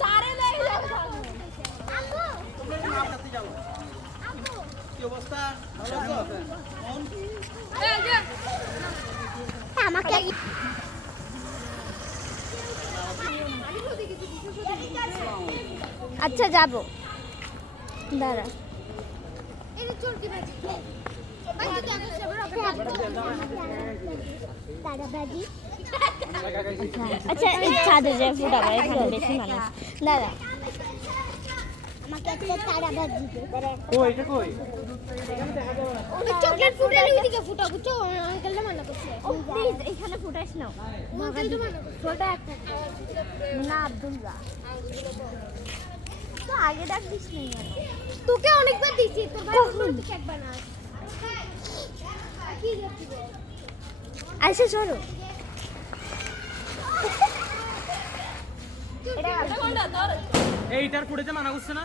তারে লেগে যাবে কি অবস্থা? আমাকে আচ্ছা যাব দাঁড়া আচ্ছা ছাদে যাই ফুটাবো এখানে বেশি মানুষ দাঁড়া আমাকে একটা তারা ভাজি দে কই এটা কই? ওই চকলেট ফুটালে ওইদিকে ফুটাও বুঝছো আঙ্কেলটা মানা করছে প্লিজ এখানে ফুটাইস না আঙ্কেলটা মানা ছোটা একটা না আব্দুল্লাহ তো আগে ডাক দিস না তোকে অনেকবার দিছি তোর ভাই তুই কেক বানাস কি যাচ্ছিস আইসা চলো এইটার ফুটেতে মানা করছে না?